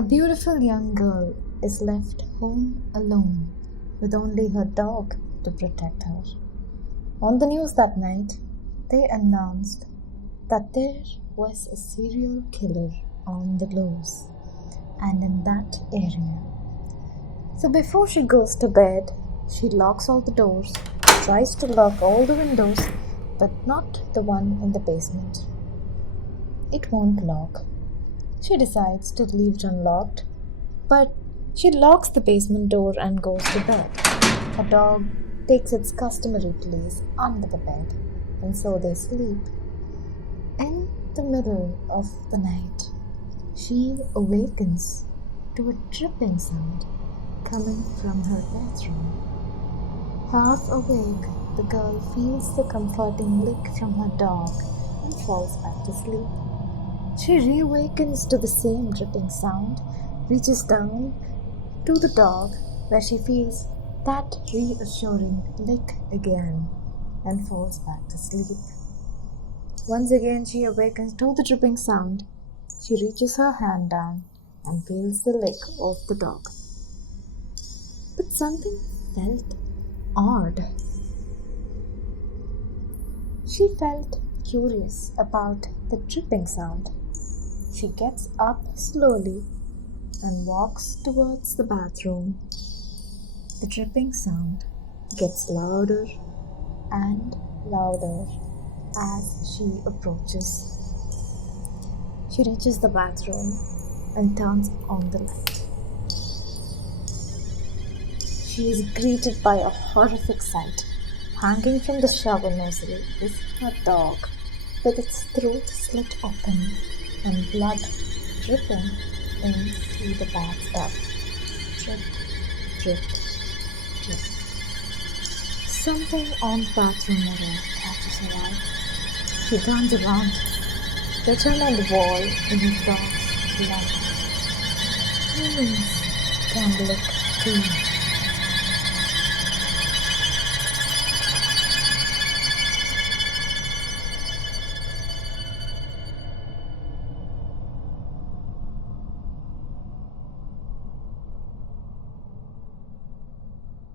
A beautiful young girl is left home alone with only her dog to protect her. On the news that night, they announced that there was a serial killer on the loose and in that area. So before she goes to bed, she locks all the doors, tries to lock all the windows, but not the one in the basement. It won't lock. She decides to leave it unlocked, but she locks the basement door and goes to bed. Her dog takes its customary place under the bed, and so they sleep. In the middle of the night, she awakens to a dripping sound coming from her bathroom. Half awake, the girl feels the comforting lick from her dog and falls back to sleep. She reawakens to the same dripping sound, reaches down to the dog where she feels that reassuring lick again and falls back to sleep. Once again she awakens to the dripping sound. She reaches her hand down and feels the lick of the dog. But something felt odd. She felt curious about the dripping sound. She gets up slowly and walks towards the bathroom. The dripping sound gets louder and louder as she approaches. She reaches the bathroom and turns on the light. She is greeted by a horrific sight. Hanging from the shower nozzle is her dog with its throat slit open and blood dripping into the bathtub. Drip, drip, drip. Something on the bathroom mirror catches her eye. She turns around. Written on the wall in her dog's blood. Humans can lick too.